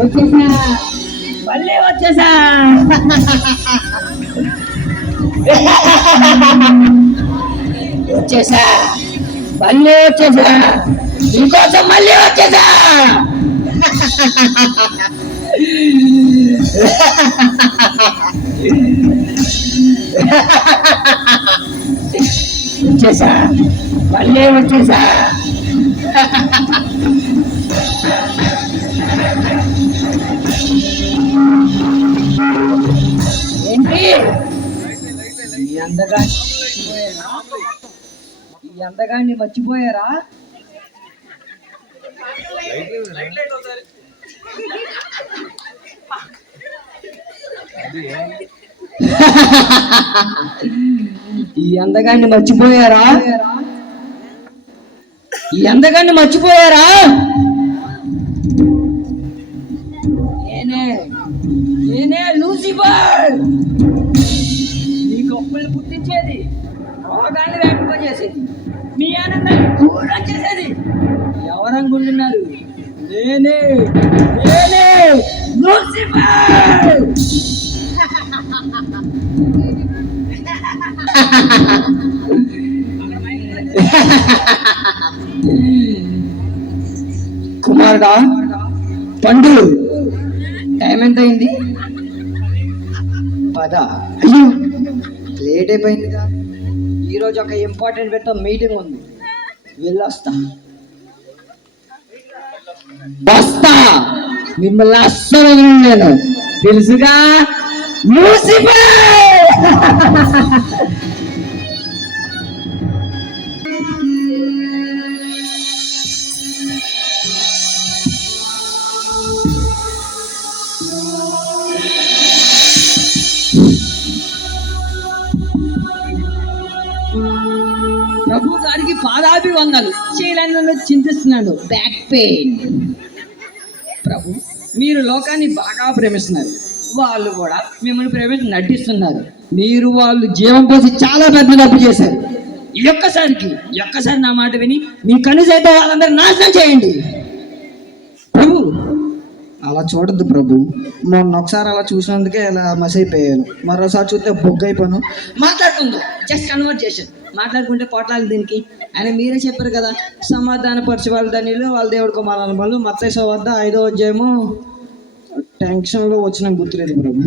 వచ్చేసా, మళ్ళీ వచ్చేసా. వచ్చేసా, మళ్ళీ వచ్చేసా, నీకోసం మళ్ళీ వచ్చేసా. వచ్చేసా, మళ్ళీ వచ్చేసా. ఏంటి ఈ అందగాన్ని మర్చిపోయారా? ఈ అందగాన్ని మర్చిపోయారా? ఈ అందగాన్ని మర్చిపోయారా? నేనే లూసిఫర్, మీ గొప్పలు పుట్టించేది, రోగాన్ని వ్యాపింపజేసేది, మీ ఆనందాన్ని దూరం చేసేది ఎవరనుకుంటున్నారు? నేనే లూసిఫర్. కుమారుడా పండు, టైం ఎంత అయింది? పద. అయ్యో లేట్ అయిపోయిందిగా. ఈరోజు ఒక ఇంపార్టెంట్ పెద్ద మీటింగ్ ఉంది, వెళ్ళొస్తా. వస్తా, మిమ్మల్ని అస్సలు నేను తెలుసుగా లూసిఫర్. ప్రభు గారికి పాదాభివందనాలు. చేయలేని చింతిస్తున్నాడు, బ్యాక్ పెయిన్. ప్రభు మీరు లోకాన్ని బాగా ప్రేమిస్తున్నారు, వాళ్ళు కూడా మిమ్మల్ని ప్రేమించి నటిస్తున్నారు. మీరు వాళ్ళు జీవం పోసి చాలా పెద్ద తప్పు చేశారు. ఒక్కసారి నా మాట విని మీ కనుసైతే వాళ్ళందరూ నాశనం చేయండి. ప్రభు అలా చూడద్దు ప్రభు. మొన్న ఒకసారి అలా చూసినందుకే ఇలా మసైపోయాను, మరోసారి చూస్తే బొగ్గు అయిపోయాను. మాట్లాడుకుందాం, జస్ట్ కన్వర్జేషన్. మాట్లాడుకుంటే పోట్లాలి దీనికి. ఆయన మీరే చెప్పారు కదా, సమాధానపరిచి వాళ్ళ ధనిలు వాళ్ళ దేవుడి కుమారుల వాళ్ళు. మత్తయి సువార్త 5వ అధ్యాయము. టెన్షన్లో వచ్చిన గుర్తులేదు ప్రభు.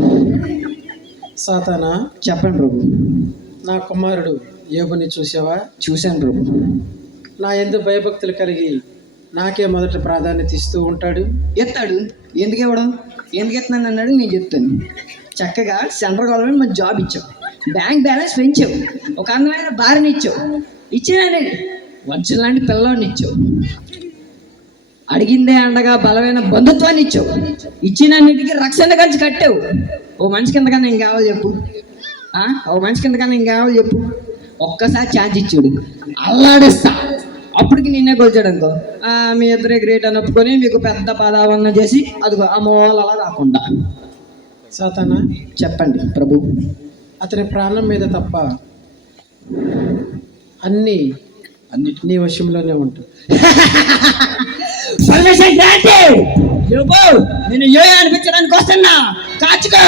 సాతానా చెప్పండి ప్రభు. నా కుమారుడు యోబుని చూసావా? చూశాను ప్రభు. నా యందు భయభక్తులు కలిగి నాకే మొదట ప్రాధాన్యత ఇస్తూ ఉంటాడు. ఎత్తాడు. ఎందుకు ఇవ్వడం? ఎందుకు ఎత్తున్నాను అన్నాడు, నేను చెప్తాను. చక్కగా సెంట్రల్ గవర్నమెంట్ మంచి జాబ్ ఇచ్చావు, బ్యాంక్ బ్యాలెన్స్ పెంచావు, ఒక అందమైన భార్యని ఇచ్చావు, ఇచ్చినానండి వంచు లాంటి పిల్లవాడిని ఇచ్చావు, అడిగిందే అండగా బలమైన బంధుత్వాన్ని ఇచ్చావు, ఇచ్చినన్నిటికీ రక్షణ కంచి కట్టావు. ఓ మనిషి కిందకన్నా ఏం కావాలి చెప్పు? ఓ మనిషి కిందకన్నా ఏం కావాలి చెప్పు? ఒక్కసారి ఛాన్స్ ఇచ్చాడు, అల్లాడిస్తా. అప్పటికి నిన్నే కొలిచాడు అనుకో, మీ ఇద్దరే గ్రేట్ అని ఒప్పుకొని మీకు పెద్ద పదావన్న చేసి అదిగో ఆ మూల అలా రాకుండా. సాతానా చెప్పండి ప్రభు. అతని ప్రాణం మీద తప్ప అన్ని నీ వశంలోనే ఉంటుంది. నేను ఏ అనిపించడానికి వస్తున్నా, కాచుకో.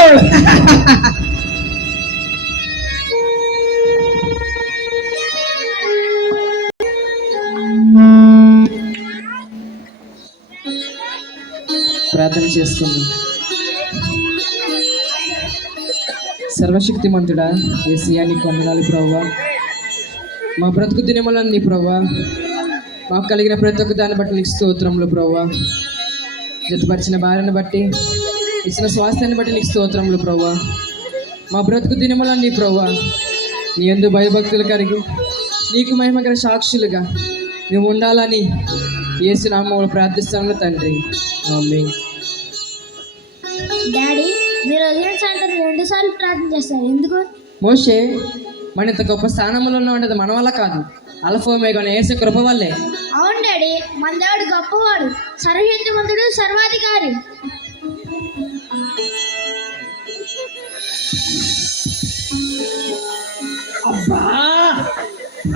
ప్రార్థన చేస్తున్నాం. సర్వశక్తిమంతుడా యేసయ్యా, నీకు వందనాలు ప్రభువా. మా బ్రతుకు దినములన్నీ ప్రభువా, మాకు కలిగిన ప్రతి ఒక్క దాన్ని బట్టి నీకు స్తోత్రములు ప్రభువా. జతపరిచిన భార్యను బట్టి, ఇచ్చిన స్వాస్థ్యాన్ని బట్టి నీకు స్తోత్రములు ప్రభువా. మా బ్రతుకు దినములన్నీ ప్రభువా, నీ యందు భయభక్తులు కలిగి నీకు మహిమగల సాక్షులుగా మేము ఉండాలని యేసు నామములో ప్రార్థిస్తాను తండ్రి. ఆమేన్. డాడీ, మీరు ఉదయం సాయంత్రం 2 సార్లు ప్రార్థన చేస్తారు, ఎందుకు? మోషే, మన ఇంత గొప్ప స్థానంలో ఉన్నామంటే అది మన వల్ల కాదు, అల్ఫా ఒమేగా యేసు కృప వల్లే. అవును డాడీ, మన దేవుడు గొప్పవాడు, సర్వశక్తిమంతుడు, సర్వాధికారి. అబ్బా,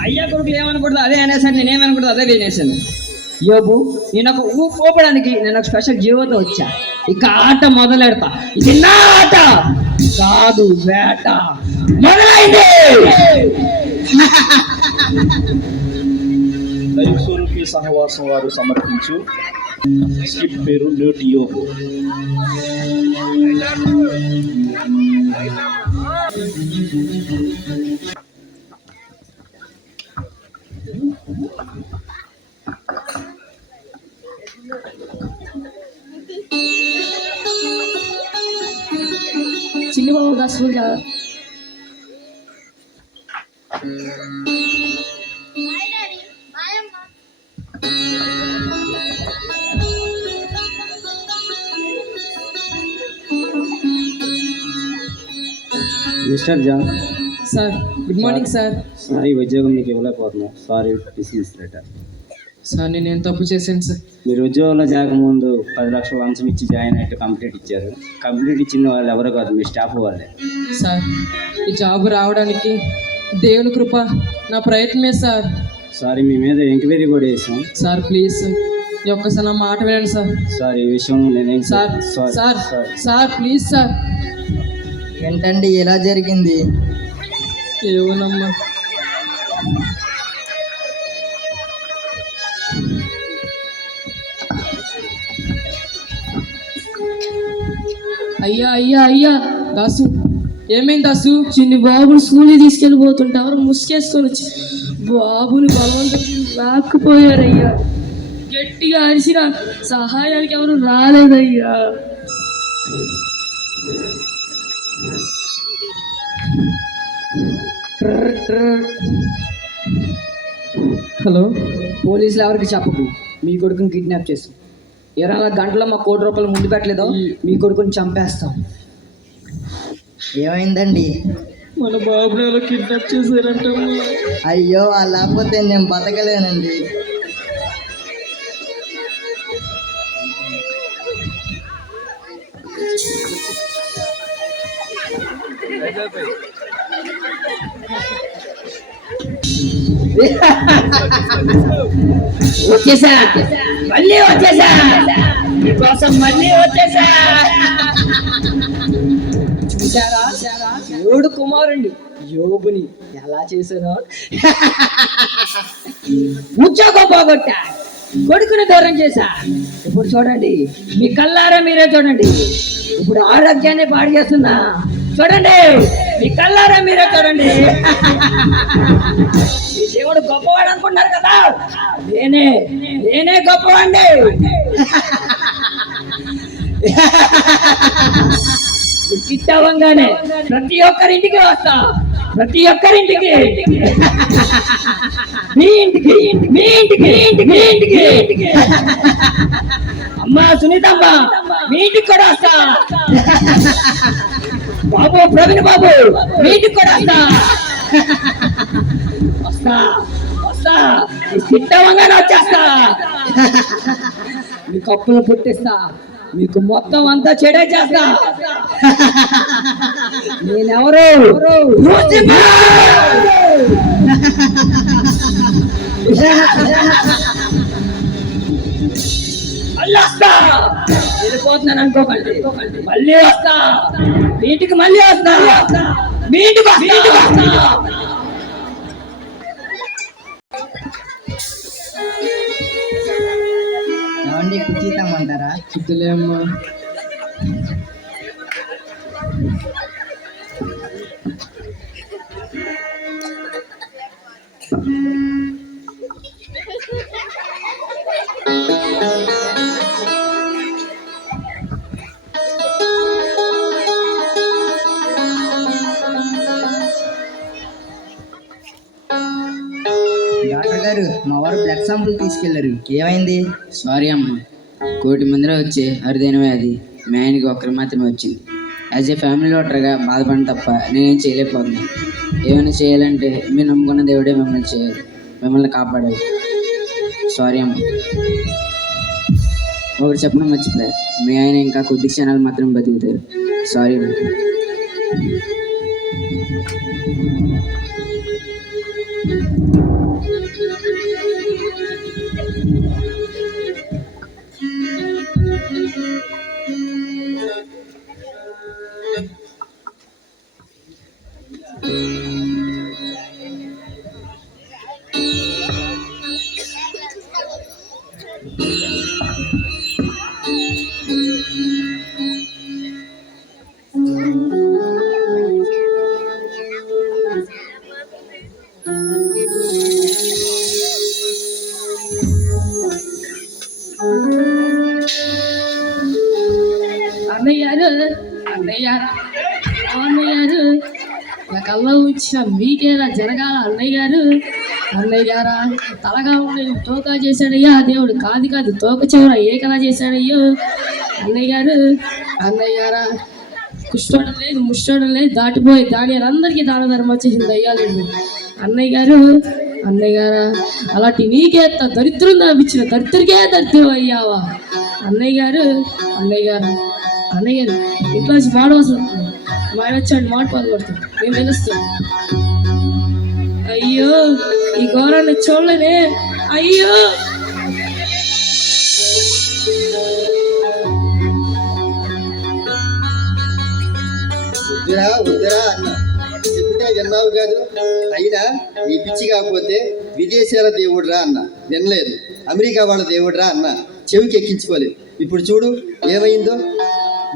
అయ్యా కొడుకులు ఏమనకూడదు అదే అనేసాను, నేనేమనకూడదు అదే వినేసాను. యోబు, నేను ఒక ఊపోపడానికి నేను ఒక స్పెషల్ జీవోతో వచ్చా. ఇక ఆట మొదలెడతా. ఇది నా ఆట కాదు, వేట మొదలైంది. దైవ స్వరూపి సహవాసం వారు సమర్పించు స్కిప్ పేరు న్యూటి యోబు. చిన్ని బాబు దశలు కదా. Mister John, sir, good morning sir. ఈ ఉద్యోగం మీకు ఇవ్వలేకపోతున్నాం. Sorry, disease letter. సార్, నేనేం తప్పు చేశాను సార్? మీరు ఉద్యోగంలో జాగముందు 10 లక్షల లంచం ఇచ్చి జాయిన్ అయ్యి కంప్లీట్ ఇచ్చారు. కంప్లీట్ ఇచ్చిన వాళ్ళు ఎవరు కాదు, మీ స్టాఫ్ వాళ్ళే. సార్, ఈ జాబ్ రావడానికి దేవుని కృప, నా ప్రయత్నమే సార్. సారీ, మీ మీద ఎంక్వైరీ కూడా చేసాం. సార్ ప్లీజ్ సార్, ఈ ఒక్కసారి నా మాట వినండి సార్. సార్, ఈ విషయం నేనేం sir sir sir please sir. ఏంటండి ఎలా జరిగింది? ఏమోనమ్మా. అయ్యా అయ్యా అయ్యా, దాసు, ఏమైంది దాసు? చిన్ని బాబుని స్కూల్కి తీసుకెళ్ళిపోతుంటే ఎవరు ముసుకేసుకొని వచ్చి బాబుని బలవంతంగా లాక్కుపోయారయ్యా. గట్టిగా అరిసిన సహాయానికి ఎవరు రాలేదయ్యా. హలో, పోలీసులు ఎవరికి చెప్పకు, మీ కొడుకుని కిడ్నాప్ చేస్తాం. 24 గంటల్లో మా ₹1,00,00,000 ముందు పెట్టలేదో మీ కొడుకుని చంపేస్తాం. ఏమైందండి? మన బాబుని ఎలా కిడ్నాప్ చేశారంటమ్మా. అయ్యో, అలా లేకపోతే నేను బతకలేనండి. వచ్చేసా, మళ్ళీ వచ్చేసా, మీకోసం మళ్ళీ వచ్చేసా. చూసారా దేవుడు కుమారుణ్ణి యోబుని ఎలా చేశానో. ఉద్యోగం పోగొట్టా, కొడుకుని దూరం చేశా. ఇప్పుడు చూడండి, మీ కళ్ళారా మీరే చూడండి. ఇప్పుడు ఆరోగ్యాన్ని పాడు చేస్తున్నా, చూడండి, మీ కళ్ళారా మీరే చూడండి. ఈ దేవుడు గొప్పవాడు అనుకున్నారు కదా, నేనే గొప్పవాడిని. కిట్ అవ్వగానే ప్రతి ఒక్కరింటికి వస్తా, ప్రతి ఒక్కరింటికి, మీ ఇంటికి, మీ ఇంటికి, మీ ఇంటికి. అమ్మా సునీతమ్మ, మీ ఇంటికి కూడా వస్తా. బాబు ప్రవీణ్ బాబు, మీ ఇంటికి కూడా వస్తా. వస్తా వస్తా, సిద్ధంగానే వచ్చేస్తా. మీకు అప్పులు పుట్టిస్తా, మీకు మొత్తం అంతా చెడే చేస్తా. నేనెవరు? మళ్ళీ వస్తా, వెళ్ళిపోతున్నాను అనుకోకండి, మళ్ళీ వస్తా. వీటికి మళ్ళీ వస్తా, వీటికి వస్తా. ఏమండి, కుర్చీతామంటారా? వద్దులే అమ్మా. డాక్టర్ గారు, మా వారు బ్లడ్ సంపులు తీసుకెళ్లారు, ఏమైంది? సారీ అమ్మ, కోటి మందిలో వచ్చే అరుదైనవే అది మీ ఆయనకి ఒక్కరు మాత్రమే వచ్చింది. యాజ్ ఏ ఫ్యామిలీ డాక్టర్గా బాధపడిన తప్ప నేనేం చేయలేకపోతున్నాను. ఏమైనా చేయాలంటే మీరు నమ్ముకున్న దేవుడే మిమ్మల్ని చేయాలి, మిమ్మల్ని కాపాడాలి. సారీ అమ్మ. ఒకటి చెప్పడం మర్చిపోయా, మీ ఆయన ఇంకా కొద్ది క్షణాలు మాత్రం బతుకుతారు. సారీ అమ్మ. అన్నయ్య గారు, అన్నయ్య అన్నయ్య గారు, నా కళ్ళ ఉంచిన మీకేలా జరగాల అన్నయ్య గారు. అన్నయ్య గారా, తలగా ఉండి తోక చేశాడయ్యా దేవుడు, కాదు తోక చివర ఏకలా చేశాడయ్యో అన్నయ్య గారు. అన్నయ్య గారా, కుష్టోడం లేదు, ముష్టోడం లేదు, దాటిపోయి దాని అందరికీ దాన ధర్మం వచ్చేసింది అయ్యాలండి అన్నయ్య గారు. అన్నయ్య గారా, అలాంటి నీకే దరిద్రం దాపించిన దరిద్రకే దరిద్రం అయ్యావా అన్నయ్య గారు. అన్నయ్య గారు, అన్నయ్య గారు, ఇంట్లో నుంచి మాట వస్తుంది, మా ఆయన వచ్చాడు, మాట పదకొడుతుంది, మేము తెలుస్తాం. అయ్యో, ఈ ఘోరాన్ని చూడలేనే, అయ్యో. వద్దురా అన్న చెప్తే విన్నావు కాదు. అయినా నీ పిచ్చి కాకపోతే విదేశాల దేవుడురా అన్న వినలేదు, అమెరికా వాళ్ళ దేవుడురా అన్న చెవికి ఎక్కించుకోలేదు. ఇప్పుడు చూడు ఏమైందో.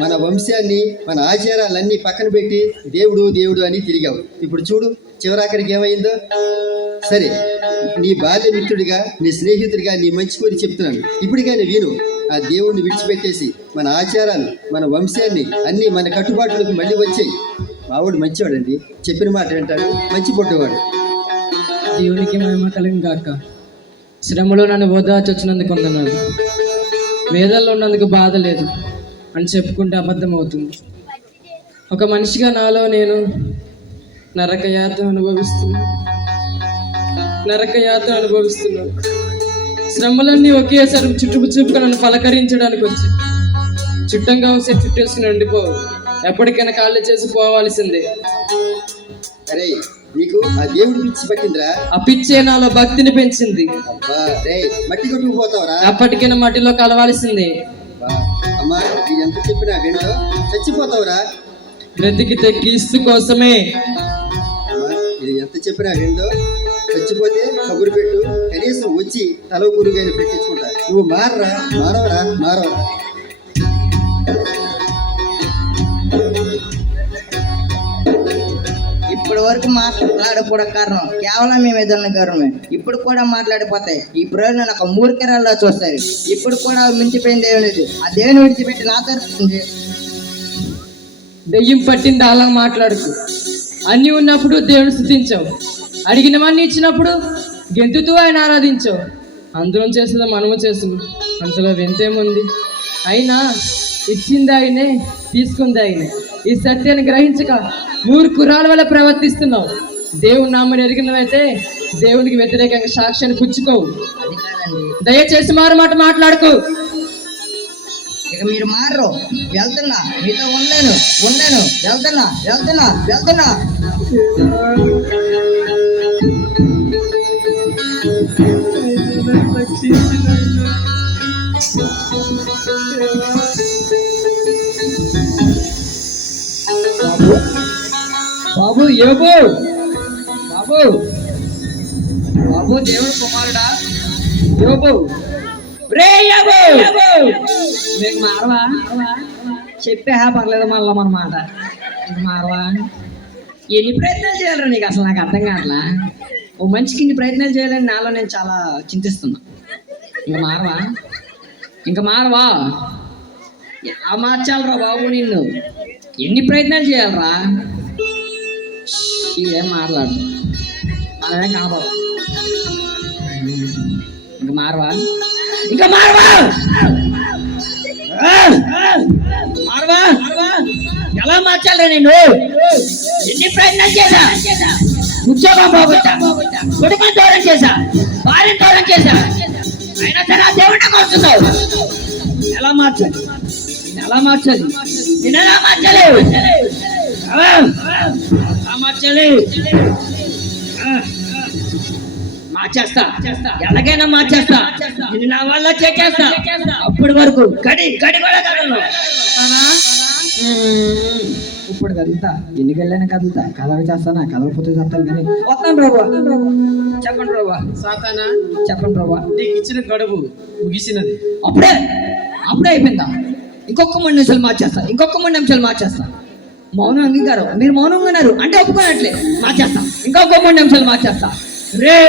మన వంశాన్ని మన ఆచారాలన్నీ పక్కన పెట్టి దేవుడు దేవుడు అని తిరిగావు. ఇప్పుడు చూడు చివరాఖరికి ఏమైందో. సరే, నీ బాల్య మిత్రుడిగా, నీ స్నేహితుడిగా, నీ మంచి కోరి చెప్తున్నాను, ఇప్పటికైనా విను. ఆ దేవుడిని విడిచిపెట్టేసి మన ఆచారాలు, మన వంశాన్ని అన్నీ మన కట్టుబాట్లకు మళ్ళీ వచ్చాయి. మావాడు మంచివాడండి, చెప్పిన మాట వింటాడు, మంచి పొట్టేవాడు. దేవునికి మహిమ కలిగిన గాక. శ్రమలో నన్ను ఓదార్చి వచ్చినందుకు వందనాలు. వేదాల్లో ఉన్నందుకు బాధ లేదు అని చెప్పుకుంటే అబద్ధం అవుతుంది. ఒక మనిషిగా నాలో నేను నరకయాతన అనుభవిస్తున్నాను. శ్రమలన్నీ ఒకేసారి చుట్టుగా నన్ను పలకరించడానికి వచ్చి చుట్టంగా ఒకసారి చుట్టేసుకుని ఉండిపోవు. ఎప్పటికైనా కాళ్ళు చేసి పోవాల్సిందే. అరే, నీకు ఆ దేవుడి పిచ్చి పట్టిందిరా. ఆ పిచ్చే నాలో భక్తిని పెంచింది. అబ్బా రే, మట్టి కొట్టుకుపోతావురా. ఎప్పటికైనా మట్టిలో కలవాల్సిందే. అమ్మా, ఇది ఎంత చెప్పినా వినో, చచ్చిపోతావురా. బ్రతికితే క్రీస్తు కోసమే. అమ్మా, ఇది ఎంత చెప్పినా విందో, చచ్చిపోతే కబురు పెట్టు, కనీసం వచ్చి తల గురుగైన పెట్టించుకుంటా. నువ్వు మారరా, మారవరా. ఇప్పటి వరకు మాట్లాడకపోవడం కారణం కేవలం మేము ఏదన్నా గౌరవమే. ఇప్పుడు కూడా మాట్లాడిపోతాయి. ఈ ప్రయోజనం ఒక మూర్ఖరాల్లో చూస్తారు. ఇప్పుడు కూడా మించిపోయింది ఏం లేదు. ఆ దేవుని విడిచిపెట్టి నా తరఫుంది. దెయ్యం పట్టింది అలా మాట్లాడుతూ అన్నీ ఉన్నప్పుడు దేవుడు స్తుతించావు, అడిగినవన్నీ ఇచ్చినప్పుడు గెంతుతూ ఆయన ఆరాధించావు. అందులో చేస్తుందో మనము చేస్తున్నాం, అంతలో వింతేముంది. అయినా ఇచ్చింది ఆయనే, తీసుకుంది ఆయనే. ఈ సత్యాన్ని గ్రహించక మూర్ఖురాల వల్ల ప్రవర్తిస్తున్నావు. దేవుని నామని ఎరిగినవైతే దేవునికి వ్యతిరేకంగా సాక్ష్యాన్ని పుచ్చుకోవు. దయచేసి మారు మాట మాట్లాడుకో. ఇక మీరు మారరు. వెళ్తున్నా, మీతో ఉండలేను. వెళ్తున్నా. బాబు యోబు, బాబు దేవుడు కుమారుడా యోబు. రే యోబు, మీకు మారవా? చెప్పే పర్లేదు మళ్ళా మన మాట. మారవా? ఎన్ని ప్రయత్నాలు చేయాలరా నీకు? అసలు నాకు అర్థం కావట్లా. ఓ మనిషికి ఇన్ని ప్రయత్నాలు చేయాలని నాలో నేను చాలా చింతిస్తున్నా. ఇంకా మారవా? ఎలా మార్చాలరా బాబు నిన్ను? ఎన్ని ప్రయత్నాలు చేయాలరా? ఇదేం మాట్లాడు, అదే కాదు. ఇంకా మారవా ఇంకా మారవా మారవా ఎలా మార్చాలి నేను ఎన్ని ప్రయత్నాలు చేశా ఉద్యోగం పోగొట్టా కుటుంబం దూరం చేశా భార్యను దూరం చేశా అయినా సరే ఆ దేవుడిని మోస్తున్నావు ఎలా మార్చాలి ఎలా మార్చాలి నేను ఎలా మార్చాలి ఎలా మార్చాలి మార్చేస్తా ఎలాగైనా మార్చేస్తా నేను నా వల్ల చేసేస్తా అప్పటి వరకు గడి గడి కూడా కదలను ఇప్పుడు కదులుతా ఎన్నికి వెళ్ళాను కదులుతా కదవ చేస్తానా కదవకపోతే చేస్తాను కానీ వస్తాను ప్రభా చెప్పండి ప్రభా సాతానా, చెప్పండి ప్రభా నీకు ఇచ్చిన గడువు ముగిసినది. అప్పుడే అప్పుడే అయిపోయిందా ఇంకొక 3 నిమిషాలు మార్చేస్తా ఇంకొక 3 నిమిషాలు మార్చేస్తా మౌనం అంగీకారం మీరు మౌనంగా ఉన్నారు అంటే ఒప్పుకోనట్లే మార్చేస్తా ఇంకొక 3 నిమిషాలు మార్చేస్తా రే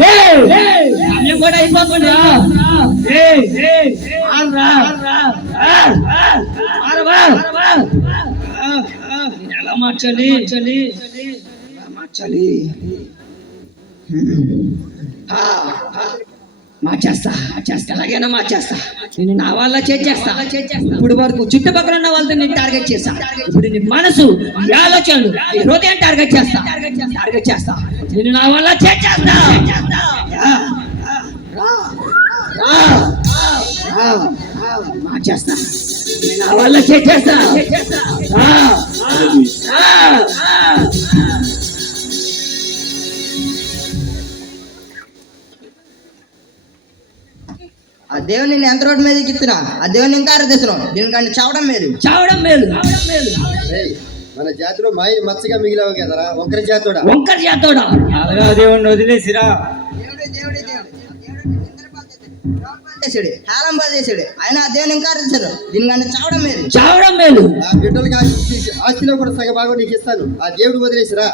రే సమయం కూడా అయిపోతుంది ఎలా మార్చాలి మార్చాలి మార్చేస్తా ఎలాగైనా మార్చేస్తా నేను నా వల్ల చేసేస్తా ఇప్పుడు వరకు చుట్టుపక్కల ఉన్న వాళ్ళతో నేను టార్గెట్ చేస్తా ఇప్పుడు నీ మనసు ఈ ఆలోచనలు ఈ హృదయం టార్గెట్ చేస్తా నేను నా వల్ల చేసేస్తా మార్చేస్తా నేను నా వల్ల చేసేస్తా ఆ దేవుని నేను ఎంత రోడ్డు మీద ఎక్కిస్తున్నా ఆ దేవుని ఇంకా ఆరాధిస్తున్నాం దీనికంటే చావడం మేలు ఏయ్, మన జాతిలో మాయని మచ్చగా మిగిలావు కదరా వంకర జాతోడా. అలాగా దేవుణ్ణి వదిలేసిరా. చేసాడు హేళం బాధ చేసాడు ఆయన ఆ దేవుని ఇంకా ఆరాధించారు దీనికంటే చావడం మేలు ఆ బిడ్డలకి ఆస్తిలో కూడా సగ భాగం నీకు ఇస్తాను. ఆ దేవుడు వదిలేసిరా.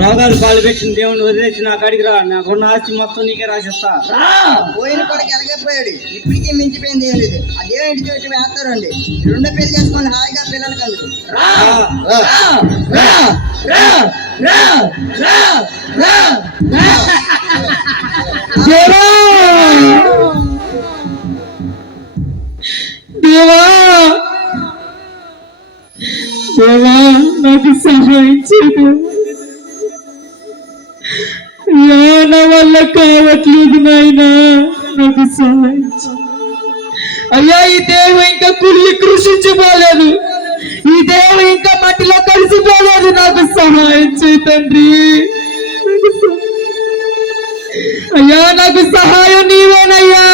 రోగాలు పాలు పెట్టిన దేవుణ్ణి వదిలేసి నా కాడికి రా, నాకున్న ఆస్తి మొత్తం నీకే రాసిస్తా. పోయిన కూడా ఎలగైపోయాడు ఇప్పటికీ మించిపోయింది ఏం లేదు ఆ దేవుని ఇంటికి వచ్చి వేస్తారండి 2 పెళ్లి చేసుకొని హాయిగా పిల్లలకి అందరు దేవా నాకు సహాయం చేయదు నా వల్ల కావట్లేదు నాయనా నాకు సహాయం అయ్యా ఈ దేవు ఇంకా కుళ్ళి కృషించిపోలేదు ఈ దేవు ఇంకా మట్టిలో కలిసిపోలేదు నాకు సహాయం చేయి తండ్రి అయ్యా నాకు సహాయం నీవేనయ్యా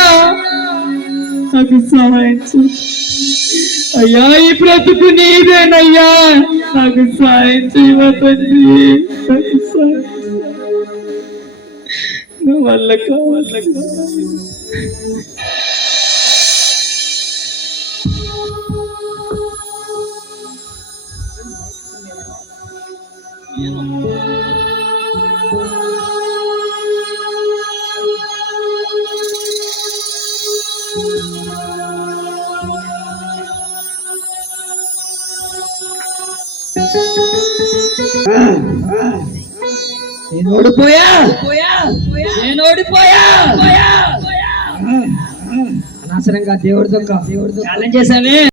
నాకు సహాయం చేయి అయ్యా ఈ బ్రతుకు నీదేనయ్యా నాకు సహాయం చేయవా తండ్రి నాకు సహాయం నా వల్ల కావాలి నేను ఓడిపోయా అనవసరంగా దేవుడితో ఛాలెంజ్ చేశానే.